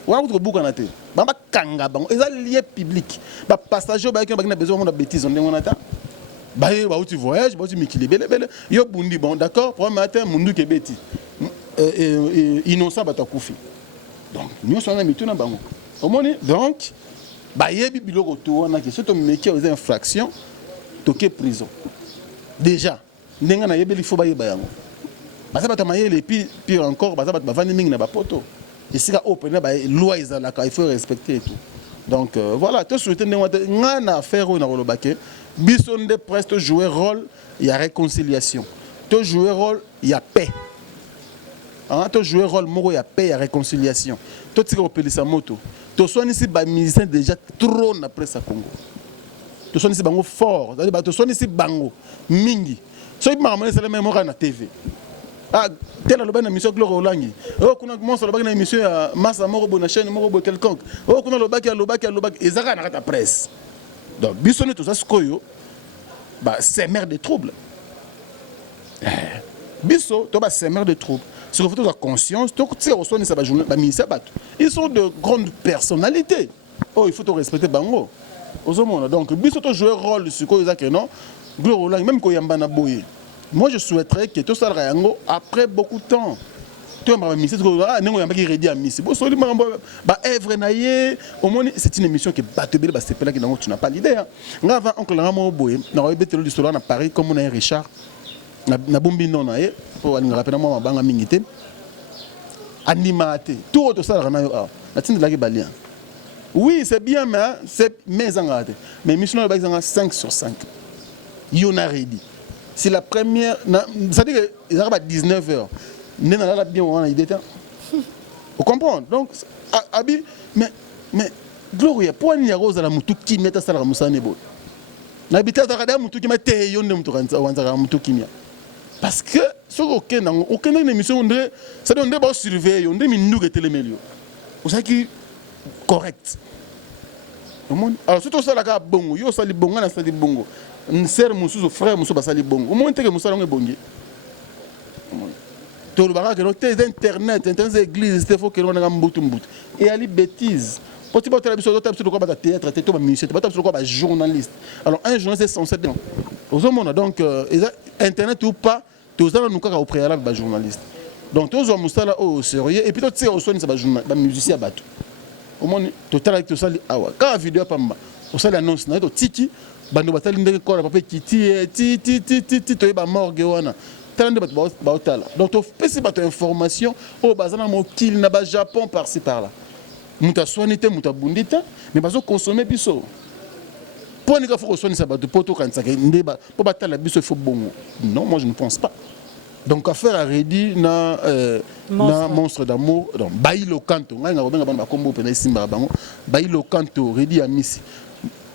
Ou alors, vous avez dit, bah kanga, bah ils ont lié public, bah passager, bah qui ont besoin de bêtises, on attend. Bah tu voyages, bah tu m'équilibres, belle belle. Yo bundi bon, d'accord. Pour matin, mundu ke bêti, innocent bah t'as koufi. Donc nous sommes amis tout na bango. Au moins donc. Bah yebi biloko to wana ke soto métier aux infractions toke prison déjà ndenga na yebi il faut ba yeba yango basa bata mayele pire encore basa bata bavandi mingi na ba poto et sika open ba loi izalaka il faut respecter et tout donc voilà to souhaiter ndenga na affaire na rolobake biso nde presque jouer rôle il y a réconciliation to jouer rôle il y a paix hein to jouer rôle moko il y a paix il y a réconciliation to tika opelisa moto to soin ici ba musicien déjà trop na presse à Congo to soin ici bango fort to soin ici bango mingi so maman c'est la même na TV ah tel le ban émission Gloire Olangi oh kuna monso le ban émission ya Massa moko bona chaîne moko quelconque oh kuna le baki ezaka na ta presse donc bisone to ça skoyo ba c'est mère de troubles biso to ba c'est mère de troubles. Sur le la conscience, ils sont de grandes personnalités. Oh, il faut te respecter bango. Donc, biso jouer rôle sur quoi ils non. Même quand yamba boye. Moi, je souhaiterais que tout ça après beaucoup de temps. C'est une émission qui tu n'as pas l'idée. Avant, oncle Ramo Boye, on a été à Paris comme on a Richard. Na bombi non na pour aller rappeler moi banga mingité animaté tout autre ça na yo na tindi la balien oui c'est bien mais c'est mais engagé mais mission na bazanga 5 sur 5 yona ready c'est la première ça dit que il arrive à 19h nena la bien on a idée vous comprenez donc abi mais Gloria pour ni rose la mutu qui meta ça la musane bo na habiter ta kada mutu qui meta yonde mutu kanza wanza mutu kimia. Parce que sur aucune émission ça donne des surveiller on dit nous que télémédio vous savez qui correct alors surtout ça la bongo yo sali bongo na sali bongo sœur mosusu frère mosusu basali bongo omoni teke mosala ngo ebongi tolobaka ke no te internet église te faut que on a mbutu et ali bêtise poti ba tala biso lokwa ba théâtre te to ba musicien ba lokwa ba journaliste alors un journaliste c'est censé bien ozomona donc internet ou pas tozala nous kaka au préalable ba journaliste donc tozo musala au sérieux et puis to tire au son ba journaliste ba musicien bato omoni total to sali awa ka vidéo pamba o sali annonce na to tiki bando batali ndenge ko na papa kiti ti to ba morgue wana talande bato ba otala donc to pesi bato information au bazana mokili na ba Japon par-ci par-là muta soinité muta bundita mais bazo consommer biso pour ne faut soigner bato poto kanisa ke ndeba po batala biso il faut bongo non moi je ne pense pas donc affaire à Redi na monstre d'amour donc Bailo Kanto nga nga ba kombo pena simba bango Bailo Kanto Redi Amisi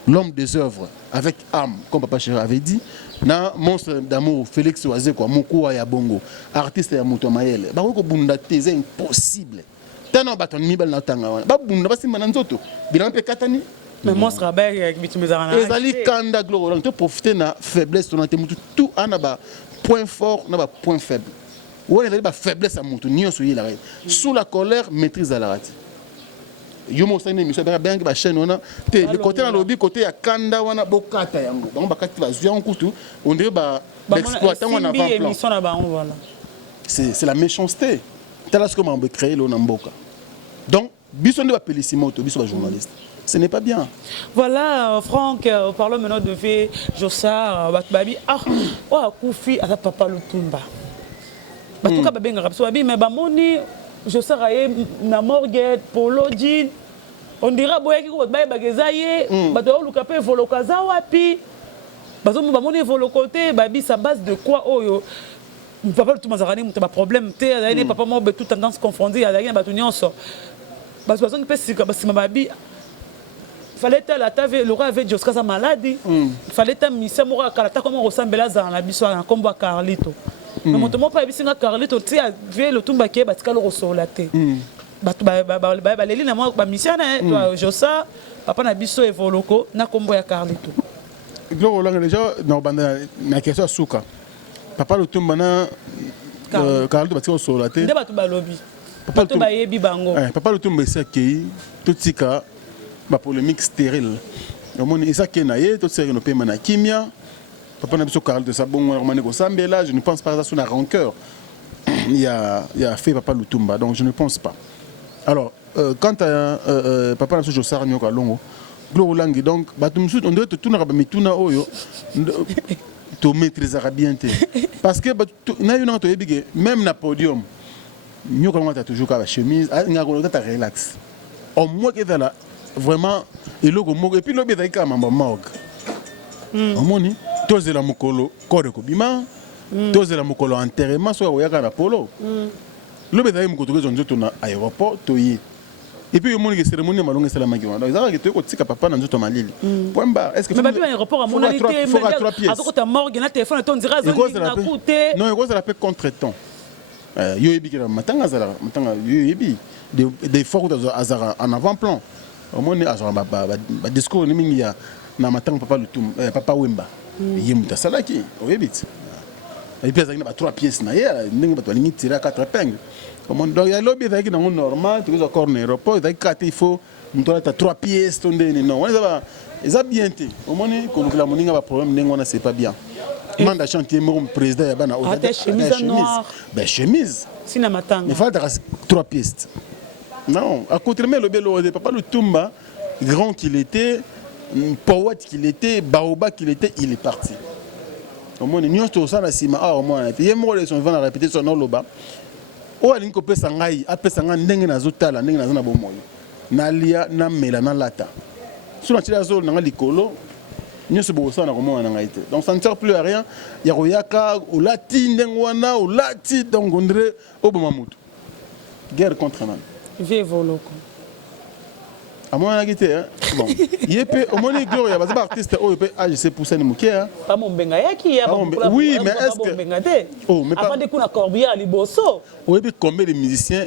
l'homme des œuvres avec âme comme papa chéri avait dit na monstre d'amour Félix Oazé quoi Mokuwa ya bongo artiste ya Muto Mayele ba ko bunda te c'est impossible tano baton mibal na tanga wana ba bunda basimba na nzoto bilan pe katani mais monstre avec bitumezana ezali kanda gloire donc to profiter na faiblesse ton mutu tout anaba point fort na ba point faible ou ezali ba faiblesse à mutu nyonso yela sous la colère maîtrise à la rate yo mo sane mi so ba ba chaîne wana te le côté na lobby côté ya kanda wana bokata yango bango bakati ba zwa nkutu on dirait ba exploitant wana avant c'est la méchanceté tala ce que on veut créer lo na mboka donc biso nde ba pelissimo to biso ba journaliste ce n'est pas bien. Voilà, Franck, parlons maintenant de V. Jossard, Batbabi. Ah, oh, Koufi, à papa Lutumba. Batuka Babenga Rapsoabi, mais Bamoni, Jossard aye, na morgue, polo, jean. On dira, Boyaki, Batbaye, Bagezaye, Bato Lukape, Volokaza, Wapi. Bazomo Bamoni, Volokote, Babi, sa base de quoi, oh, yo. Papa Lutumba Zarani, mon problème, t'es, papa, moi, toute tendance confondue, à la Batunion, so. Bazo, qui peut se Babi. Fallait que le roi avait dit que sa maladie. Fallait que Missa Moura Kalata comme on ressemble à la bissoire comme à Carlito. Mais mon tomo pas bissinga Carlito, tu as vu le tumba qui est battu au solaté. Baléli na moi mission Jossa, papa na biso et Voloko na combo à Carlito. Gloire là déjà dans banda na question souka. Papa le tumba na Carlito battu au solaté. Ndeba tu balobi. Papa tu bayebi bango. Papa le tumba c'est qui tout tika ba polémique stérile. Omoni isa kenaye to série no pema na kimia. Papa na biso Carl de Sabon normalement ko sambela, je ne pense pas à ça sur la rancœur. Il a fait papa Lutumba donc je ne pense pas. Alors quand papa na biso Jossard nyoka longo Glo langi donc batumsu on doit tout na ba mituna oyo to maîtriser bien té parce que na yo na to yebige même na podium nyoka ngata toujours ka ba chemise ngako ta relax. Au moins que là vraiment et puis le bétail quand même morgue omoni tozela mukolo kore ko bima tozela mukolo enterrement so ya kana polo le bétail mukoto ke zonzo na aéroport toyi et puis omoni que cérémonie malonga sala makiwa donc ça que to ko tika papa na nzoto malili point barre est-ce que mais pas aéroport à monalité mais à ta morgue na téléphone ton dira zo na coûter non ko ça l'appelle contretemps yo yebi que matanga zala matanga yo yebi des forts en avant-plan. Au moins, il discours ni ya na matang papa Lutum papa Wemba yemuta salaki oyebit et puis il y a 3 pièces na ya ndenge bato lingi tirer 4 épingles comme donc il y a lobby avec dans normal tu vas corner aéroport avec 4 il faut monter 3 pièces tonde non on ça bien té au moins qu'on la moninga ba problème ndenge on c'est pas bien manda chantier mon président ya bana chemise noire ben chemise sina matanga il faut 3 pièces. Non, à contrairement le bélo de papa Lutumba, grand qu'il était, poète qu'il était, baoba qu'il était, il est parti. Au moins, nous sommes tous à Sima, au moins, il y a des gens qui vont répéter son nom là-bas. Oh, il y a des gens qui ont des gens qui ont des gens qui ont nalia na mela na lata. Sur la télé, na likolo, nous sommes tous à donc ça ne sert plus à rien. Il y a Royaka, ou Lati, Ndengwana, ou Lati, donc on dirait Obamamout. Guerre contre man. Vieux Voloko. À moi, on a quitté. Bon. Il peut, au moins, il y a des artistes qui se poussent à nous. Pas mon benga qui a. Oui, mais est-ce que. Oh, mais pas. Avant de qu'on a Corbière à Liboso. Oui, mais combien de musiciens,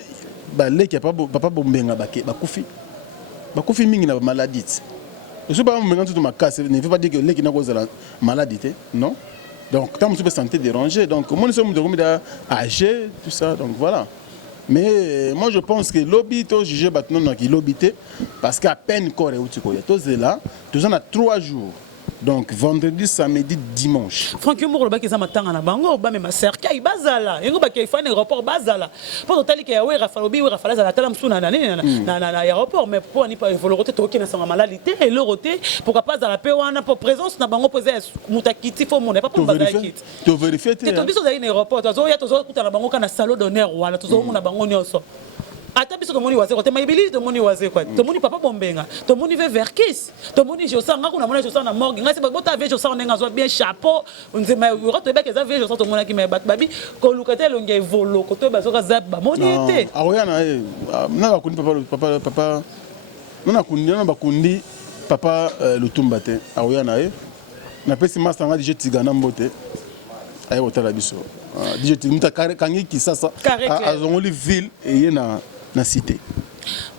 les qui a pas Bombenga, Bakoufi. Bakoufi, mingi na maladie. Je suis pas maintenant tout ma casse, ne veut pas dire que les qui n'a pas la maladie, non. Donc quand je me santé dérangé, donc moi nous sommes âgés, tout ça, donc voilà. Mais moi je pense que lobby to juger maintenant qui lobbyté parce qu'à peine corps et où tu connais. Tous là, tous on a 3 jours. Donc vendredi, samedi, dimanche. Franck Mour le bac est à matanga na bango, ba même cercueil bazala. Yengo ba kay fa aéroport bazala. Pour total que yawe rafalobi ou rafala za la tala msuna na aéroport mais pour ni pas volonté to na sama maladie et le roté pourquoi pas dans la paix wana pour présence na bango poser mutakiti fo mon pas pour bazala kit. To vérifier te to biso za na aéroport to ya to zo kuta na bango kana salon d'honneur wala to zo na bango nyonso. Ata biso tomoni waze ko te mayibili tomoni waze kwa tomoni papa bombenga tomoni ve verkis tomoni josa ngako na mona josa na morgue ngasi bota ve josa onenga zo bien chapeau nzema yo to be keza ve josa tomona ki me bat babi ko lukate longe volo ko to ba zo ka zap ba moni ete aroyana na kundi papa na kundi na bakundi papa lutumba te aroyana na pesi master nga DJ Tigana mbote aye otala biso DJ Tigana kangi kisasa azongoli ville et na cité.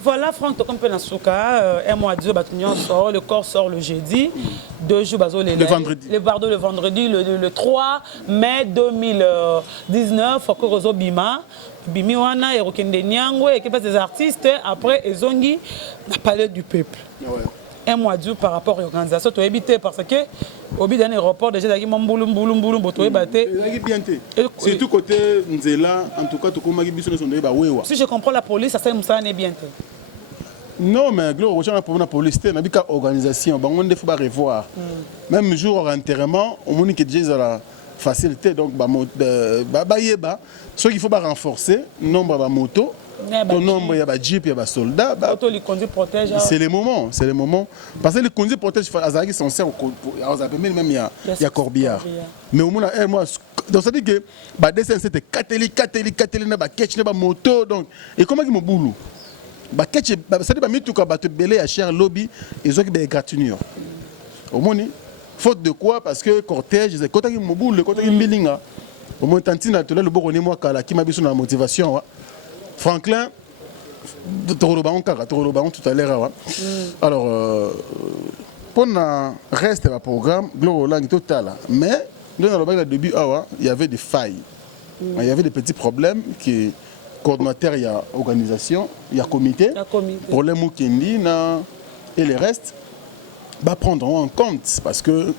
Voilà, Franck, comme peu Nasuka, un mois de bâtiment sort, le corps sort le jeudi, 2 jours le vendredi. Le vendredi, le 3 mai 2019, Okorozo Bima, Bimiwana, Erokende Nyangwe, équipe des artistes, après Ezongi, la palais du peuple. Ouais. Un mois dur par rapport à l'organisation, tu as évité parce que au bout d'un aéroport, déjà, il y a surtout côté Nzela, en tout cas, tu as si je comprends la police, ça n'est bien. Non, mais la police, il y a une organisation, il faut revoir. Même jour enterrement, on a déjà la facilité, donc ce qu'il faut renforcer, le nombre de motos. Ton nombre, il y a des jeeps, il y a des soldats. C'est le moment, c'est le moment. Parce que les conduits protègent, ils sont censés, même il y a Corbillard. Mais au moins, moi, donc ça dit que les dessins c'était catholique, moto. Donc, et comment ils me boulot? Ça dit que les belé à cher lobby, ils ont des gratuites. Au moins, faute de quoi? Parce que cortège, c'est quand ils me boulot, le côté Milinga. Au moins, Tantina, tu as le bon on est moi qui m'a vu sur la motivation. Franklin, tu as tout à l'heure. Alors, pour le reste du programme, Global total. Mais, dans le début, il y avait des failles. Il y avait des petits problèmes qui coordonnateur, il y a organisation, il y a comité. Problème Mukendi et les restes, prendront en compte parce que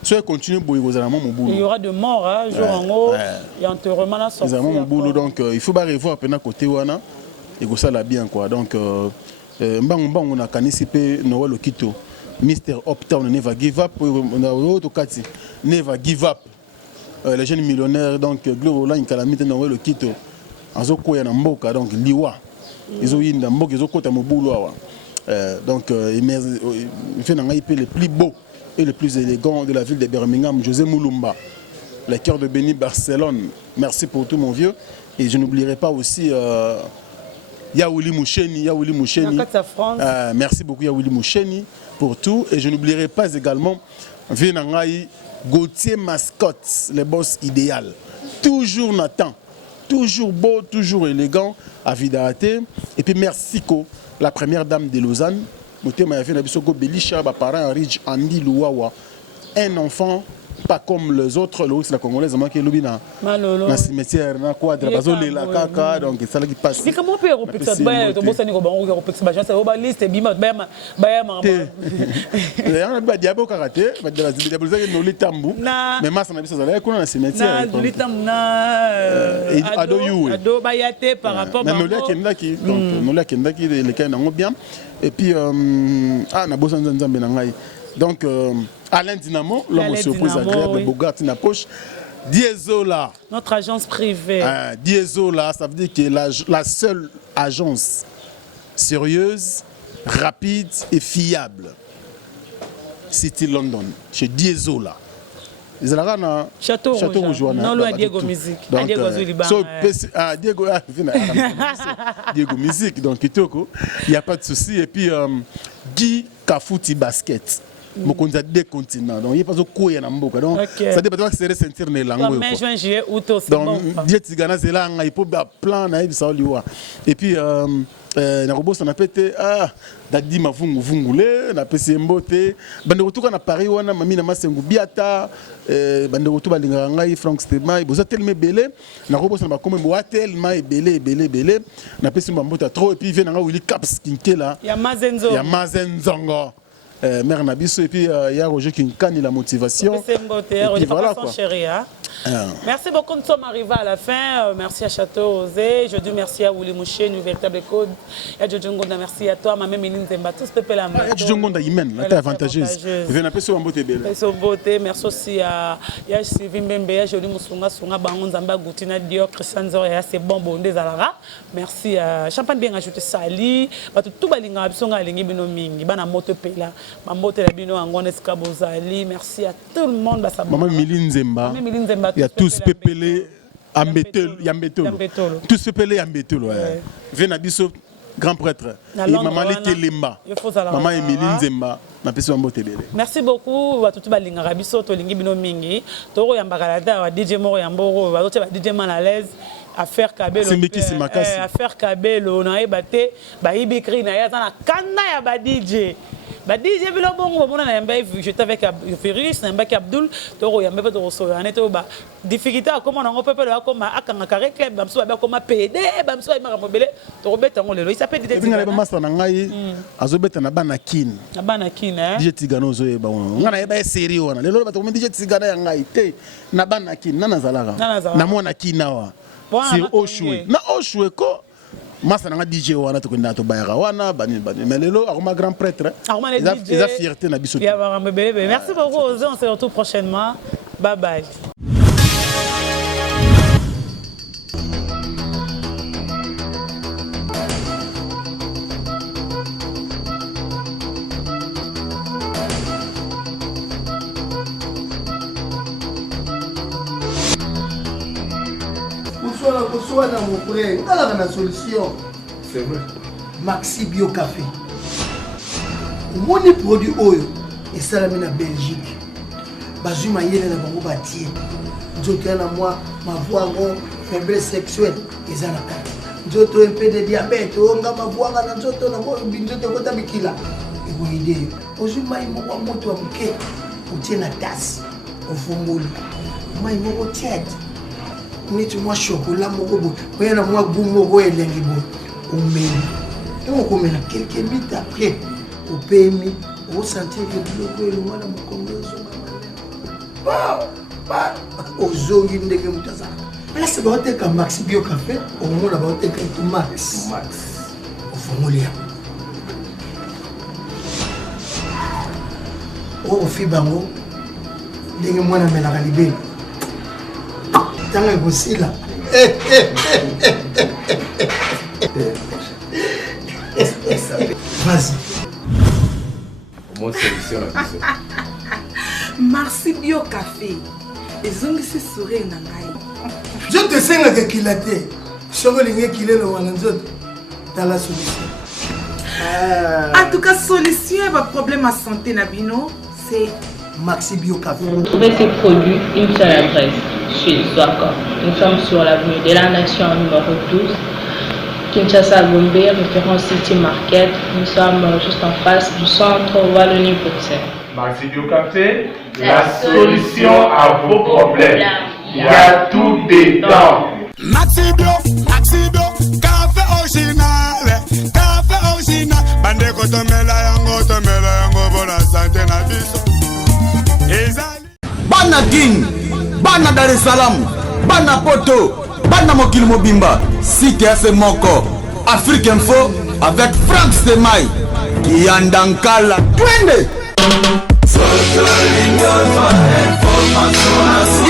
si on continue, il y aura de morts, jour en haut, il y a enterrement là. Donc il faut revoir à côté wana et que ça la bien quoi. Donc on a canisipé Noël Okito, Mr. Uptown Never Give Up, on a autre kati Never Give Up. Les jeunes millionnaires donc Global Line calamité Noël Okito. Azoko ya mboka donc liwa. Ils ont yinda mboka ils ont kota mobulu awa. Donc il fait un IP le plus beau et le plus élégant de la ville de Birmingham, José Moulumba, le cœur de Béni, Barcelone. Merci pour tout mon vieux. Et je n'oublierai pas aussi Yaouli Moucheni. Merci beaucoup Yaouli Moucheni pour tout. Et je n'oublierai pas également Vénangaï Gauthier Mascotte, le boss idéal. Toujours Nathan, toujours beau, toujours élégant, à Vidaraté. Et puis merci la première dame de Lausanne. Un enfant pas comme les autres, la congolaise, qui est dans le cimetière, dans le caca, donc ça qui passe. Mais comment on peut repérer ça? Et puis, donc, Alain Dynamo, l'homme aussi plus agréable, Bogart na poche. Diesola. Notre agence privée. Diesola, ça veut dire que la seule agence sérieuse, rapide et fiable. City London, chez Diesola. Ils ont Château Rouge. Non, loin Diego Music. Diego Music, donc il n'y a pas de souci. Et puis, Guy Kafouti Basket. mokonzi a 2 continents donc il pas ko ya na mboka donc ça dépend de se sentir ne langue mai juin juillet août aussi donc dia tigana zela nga ipo plan na ibisa liwa et puis na robosa na pete dadi mavungu vungule na pesi mbote bande kutuka na Paris wana mami na masengu biata bande kutuba linga ngai Frank Stema boza tellement belé na robosa na bakome bo tellement belé na pesi mbote trop et puis vient nga Willy Caps kinkela ya mazenzongo mère Nabiso et puis il y a Roger Kinkani la motivation. Voilà quoi. Merci beaucoup, nous sommes arrivés à la fin. Merci à Château Osé. Je dis merci à Willy Mouché, une véritable code. Et à Jojo Ngonda, merci à toi, ma même Méline Zemba, tous te la main. Jojo Ngonda, Imen, la taille avantageuse. Je n'ai pas sur un beauté belle. Merci aussi à Sylvie Mbembe, à Jolie Moussunga, Sunga, Bangon Zamba, Goutina Dio, Christian Zoya, c'est bon, des Alara. Merci à Champagne bien ajouté Sali, tout Balinga, Absonga, Lingi Binomingi, Bana Moto Pela, Mambote Labino, Angones Kabozali. Merci à tout le monde. Maman Méline Zemba. Il y a tous pépélés Ambetolo. Tous pépélés Ambetolo. Venabiso, grand prêtre. Maman Letelemba. Maman Emiline Zemba. Merci beaucoup à tout balinga rabiso to lingi bino mingi. Toro yambakalada wa DJ Moro Yamboro, wa DJ Man à l'aise. Affaire Kabelo. Affaire Kabelo na ebate ba ibikri na ya na kana ya ba DJ. Bah DJ bilo bongo mona na yamba j'étais avec Ferris na yamba Abdul toro yamba pas toro so ane to ba difficulté comment on peut pas comme akanga carré club bamso ba comme PD bamso ba mobile toro beta ngolo il s'appelle DJ Tigana ba master na ngai azobeta na bana kin DJ Tigano zo ba ngana yeba série wana lelo ba to DJ Tigana ya ngai te na bana kin nana zalaka na mona kinawa si Oshwe na Oshwe ko Massa n'a DJ wana to kwenda to bayara wana bani mais lelo akoma grand prêtre ils a fierté na biso. Merci beaucoup, on se retrouve prochainement. Bye bye. Mon frère, on a la solution. C'est vrai. Maxi Bio Café. Mon produit oyo et ça la mena Belgique. Bazuma yele na bango batie. Nzoto na moi ma voix en faiblesse sexuelle et ça na kati. Nzoto un peu de diabète, onga ma voix na nzoto na moi binzoto kota bikila. Et vous idée. Ozuma imo moto amuke. Utie na tasse. Ofunguli. Mai mo tiet. Niti mwa chocolat moko bo oyana mwa goût moko elengi bo omeli et on komela quelques minutes après au PMI on sentir que biloko elongwa na mokongo ezonga ba ozongi ndenge mutazana ala se ba oteka Maxi Bio Café omona ba oteka tout max ofongolia o fibango ndenge mwana melaka libeli tanga kosila vas-y Mon solution la biso Maxi Bio Café ezongisi sourire na ngai je te senga que kilate soko linge kilelo wana nzoto dans la solution en tout cas solution à problème à santé na bino c'est Maxi Bio Café. Pour trouver ces produits, une seule adresse, chez Swakop. Nous sommes sur l'avenue de la Nation numéro 12, Kinshasa Gombe, référence City Market. Nous sommes juste en face du centre Wallonie-Bruxelles. Maxi Bio Café, la solution à vos problèmes. Il y a tout dedans. Maxi Bio, café original, bande kotomela yango pour la santé na biso. Bana King, Bana Dar es Salaam, Bana Poto, Bana Mokil Mobimba, CTF Moko, Afrique Info avec Frank Stemai, Yandankala, Twende.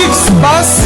X-Bass,